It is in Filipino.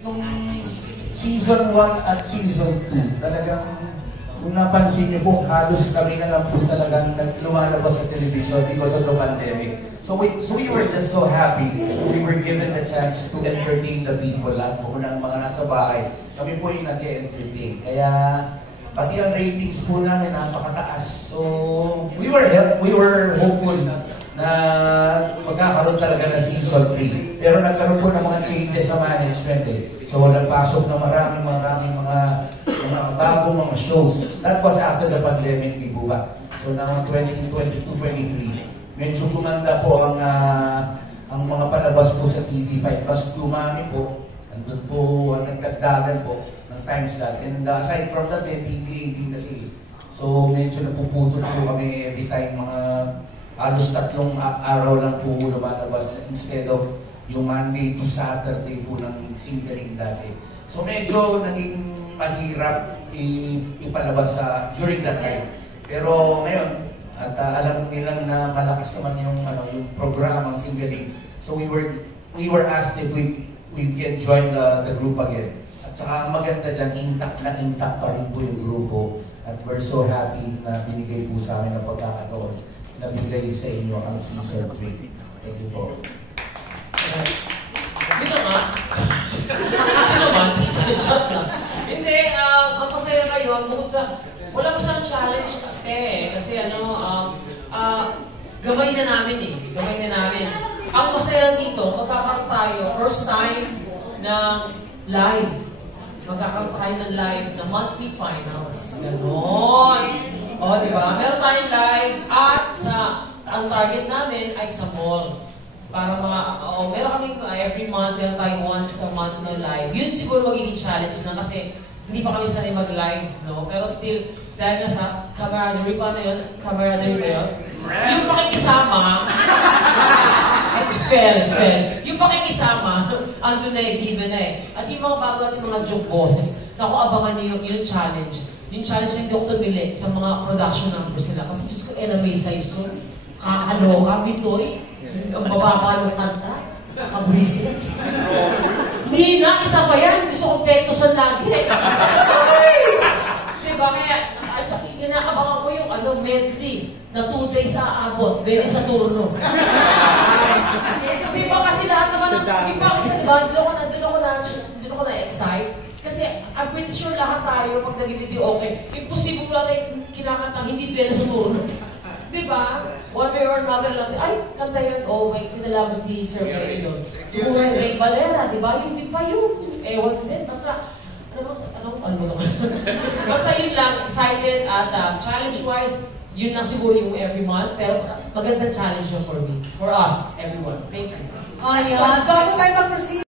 Nung season 1 at season 2, talagang kung napansin niyo po, halos kami na lang po talagang lumalabas sa television because of the pandemic. So we were just so happy. We were given the chance to entertain the people. Lahat po ng mga nasa bahay, kami po yung nag-entertain. Kaya pati ang ratings po namin napakataas. So we were hopeful na magkakaroon talaga ng season 3. Pero nagkaroon po ng mga changes sa management eh. So nagpasok na maraming mga bagong mga shows. That was after the pandemic, di po ba? So na 2022-23, medyo gumanda po ang mga palabas po sa TV5. Plus dumami po, andun po ang nagdagdagan po ng time slot. And aside from that, may PBA din kasi. So medyo napuputol po kami every time halos 3 araw lang po lumalabas instead of yung Monday to Saturday po ng singling dati. So medyo naging mahirap ipalabas during that time. Pero ngayon, at alam nilang na malakas naman yung programang singling. So we were asked if we can join the group again. At saka ang maganda dyan, intact pa rin po yung grupo. At we're so happy na binigay po sa amin ang pagkakataon na bigay sa inyo ang season 3. Thank you po. Ito nga. Ito naman, chat lang. Hindi, magpasaya kayo. Bukod sa, wala pa siyang challenge kasi gamay na namin eh. Gamay na namin. Ang masaya dito, magkakaroon tayo, first time ng live. Magkakaroon tayo ng live na monthly finals. Ganon. O, di ba? Meron tayong live at ang target namin ay sa mall. Para meron kami every month, meron tayo once a month na live. Yun siguro magiging challenge na kasi hindi pa kami sanay mag-live, no? Pero still, dahil nga sa camaraderie pa na yun, yung pakikisama, spell. Yung pakikisama, andun na given na eh. At yung mga bago natin mga joke bosses, naku, abangan niyo yung challenge. Yung challenge na hindi ako tumili sa mga production numbers nila. Kasi Diyos ko, may size yun. Kakaloka, bitoy. Ang bababa ng kanta. Kabuhisit. Hindi na, isa pa yan. Gusto kong pektosan lagi. Diba? Kaya, inaabangan ko yung medley na 2 days sa abot. Medley sa turno. Diba kasi lahat naman, diba kasi diba, doon ako na-excite. Kasi I'm pretty sure lahat tayo, pag nag-video okay, imposible lang tayo kinakantang hindi pwede sa turno. Diba? One way or another lang, ay, kanta yun, oh, may kinalaman si Sir Ray doon. Siguro yung Ray Valera, diba? Hindi pa yun. Ewan din, basta, basta yun lang, excited at challenge-wise, yun lang siguro yung every month, pero magandang challenge yun for me, for us, everyone. Thank you. Ayan, bago tayo mag-proceed.